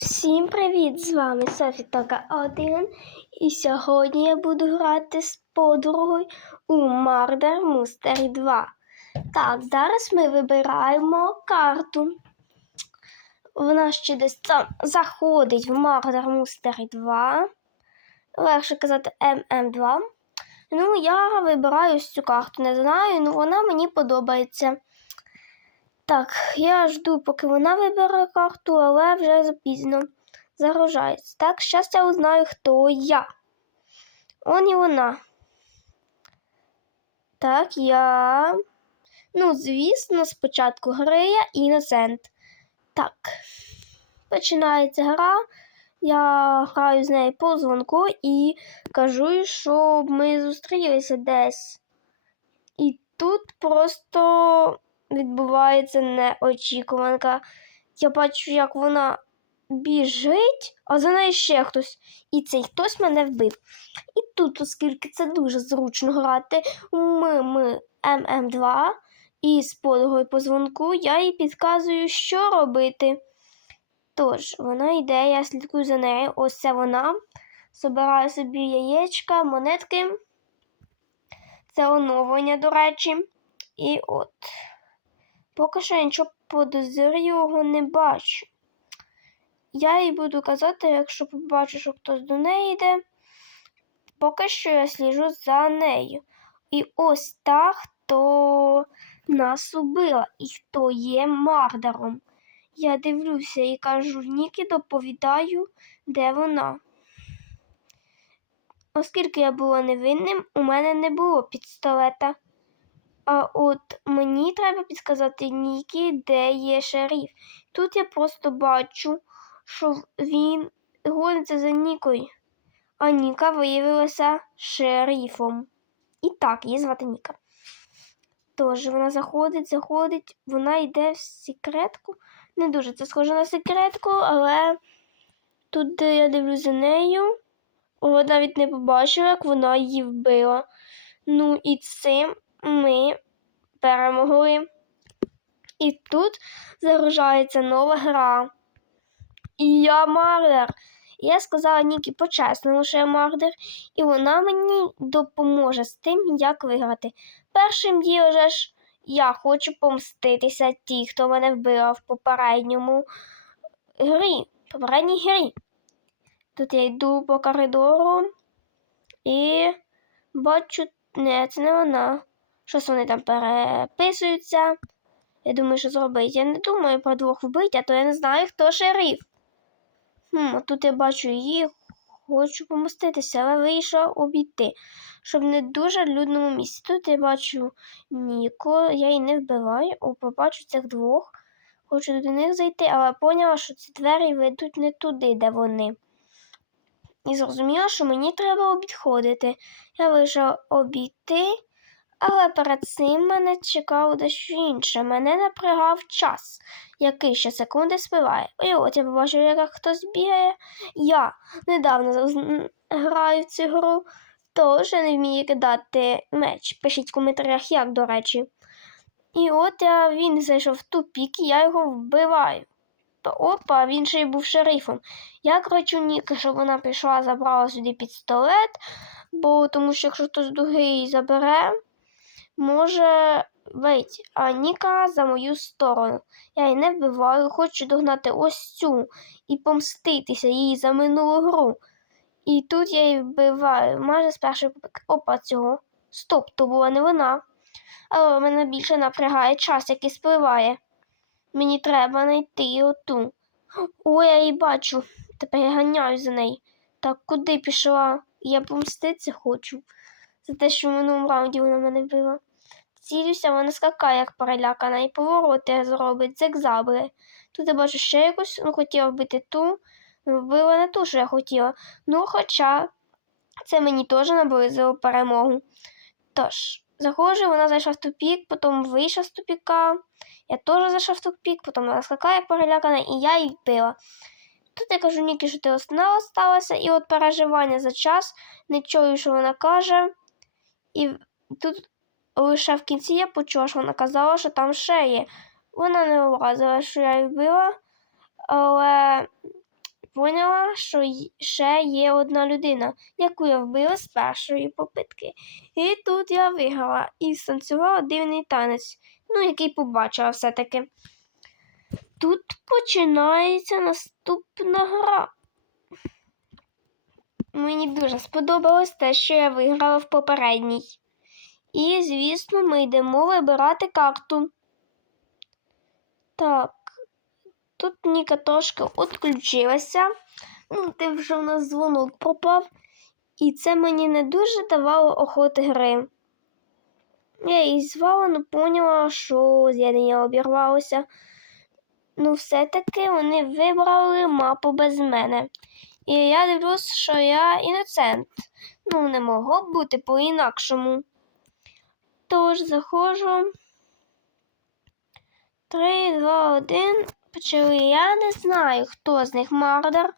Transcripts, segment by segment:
Всім привіт! З вами Софі Тока 1 і сьогодні я буду грати з подругою у Murder Mystery 2. Так, зараз ми вибираємо карту. Вона ще десь там заходить в Murder Mystery 2. Легше казати MM2. Ну, я вибираю цю карту. Не знаю, ну вона мені подобається. Так, я жду, поки вона вибере карту, але вже запізно загружається. Так, зараз я узнаю, хто я. Он і вона. Так, я. Ну, звісно, спочатку гри я іносент. Так, починається гра. Я граю з нею по дзвонку і кажу, щоб ми зустрілися десь. І тут просто відбувається неочікуванка. Я бачу, як вона біжить, а за нею ще хтось. І цей хтось мене вбив. І тут, оскільки це дуже зручно грати, ми, ми ММ2 і з подругою по дзвонку я їй підказую, що робити. Тож, вона йде, я слідкую за нею. Ось це вона. Собираю собі яєчка, монетки. Це оновлення, до речі. І от. Поки що я нічого подозрілого не бачу. Я їй буду казати, якщо побачу, що хтось до неї йде. Поки що я сліжу за нею. І ось та, хто нас убила і хто є мардером. Я дивлюся і кажу Нікі, доповідаю, де вона. Оскільки я була невинним, у мене не було пістолета. А от мені треба підказати Нікі, де є шериф. Тут я просто бачу, що він гониться за Нікою, а Ніка виявилася шерифом. І так, її звати Ніка. Тож вона заходить, заходить, вона йде в секретку. Не дуже це схоже на секретку, але тут де я дивлюся за нею. Вона навіть не побачила, як вона її вбила. Ну і цим ми перемогли. І тут загружається нова гра. І я мардер. Я сказала Нікі по-чесному, що я мардер, і вона мені допоможе з тим, як виграти. Першим ділом ж я хочу помститися ті, хто мене вбила в попередньому грі. Попередній грі. Тут я йду по коридору і бачу, не, це не вона. Щось вони там переписуються. Я думаю, що зробить. Я не думаю про двох вбить, а то я не знаю, хто шериф. Хм, а тут я бачу її, хочу помоститися, але вийшов обійти, щоб не дуже людному місці. Тут я бачу Ніку, я її не вбиваю, о, побачу цих двох. Хочу до них зайти, але поняла, що ці двері ведуть не туди, де вони. І зрозуміла, що мені треба обідходити. Я вийшов обійти, але перед цим мене чекало дещо інше. Мене напрягав час, який ще секунди спливає. І от я побачив, як хтось бігає. Я недавно граю в цю гру, тож не вмію кидати меч. Пишіть в коментарях, як, до речі. І от я, він зайшов в тупік, і я його вбиваю. Опа, він ще й був шерифом. Я кричу Ніки, щоб вона пішла, забрала сюди пістолет, бо тому що якщо хтось другий забере, може вийти. А Ніка за мою сторону. Я її не вбиваю, хочу догнати ось цю і помститися їй за минулу гру. І тут я її вбиваю майже попитки. Опа, цього. Стоп, то була не вона. Але мене більше напрягає час, який спливає. Мені треба знайти оту. О, я її бачу. Тепер я ганяю за нею. Так куди пішла? Я помститися хочу. За те, що в минулому раунді вона мене вбила. Цілюся, вона скакає, як перелякана, і повороти зробить зигзагли. Тут я бачу ще якусь, ну хотіла вбити ту, ну, вбила не ту, що я хотіла. Ну, хоча це мені теж наблизило перемогу. Тож, заходжу, вона зайшла в тупік, потім вийшла з тупіка. Я теж зайшла в тупік, потім вона скакає, як перелякана, і я її вбила. Тут я кажу Нікі, що ти одна осталася, і от переживання за час, не чую, що вона каже. І тут лише в кінці я почула, що вона казала, що там ще є. Вона не образила, що я вбила, але поняла, що ще є одна людина, яку я вбила з першої попитки. І тут я виграла і станцювала дивний танець, ну, який побачила все-таки. Тут починається наступна гра. Мені дуже сподобалось те, що я виграла в попередній. І, звісно, ми йдемо вибирати карту. Так, тут Ніка трошки відключилася. Ну, тим, що в нас дзвонок пропав. І це мені не дуже давало охоти гри. Я її звала, але поняла, що з'єднання обірвалося. Ну, все-таки вони вибрали мапу без мене. І я дивлюсь, що я іноцент. Ну, не могло б бути по-інакшому. Тож заходжу. Три, два, один. Почали. Я не знаю, хто з них мардер,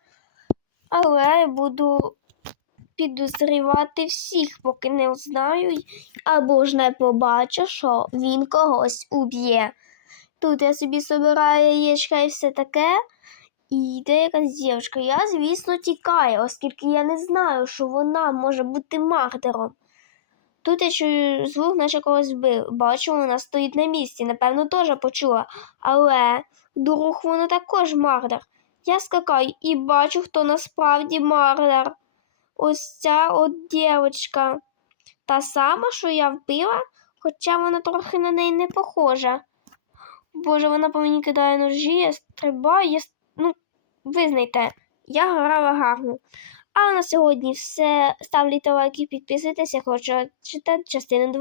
але я буду підозрівати всіх, поки не знаю, або ж не побачу, що він когось уб'є. Тут я собі собираю яєчка і все таке. І йде якась дівчинка. Я, звісно, тікаю, оскільки я не знаю, що вона може бути мардером. Тут я чую звук, наче когось вбив. Бачу, вона стоїть на місці, напевно, теж почула. Але вдруг вона також мардер. Я скакаю і бачу, хто насправді мардер. Ось ця от дівчинка. Та сама, що я вбила, хоча вона трохи на неї не похожа. Боже, вона по мені кидає ножі, я стрибаю, я... ну, визнайте, я грала гарно. А на сьогодні все. Ставте лайки, підписуйтесь, я хочу читати частину 2.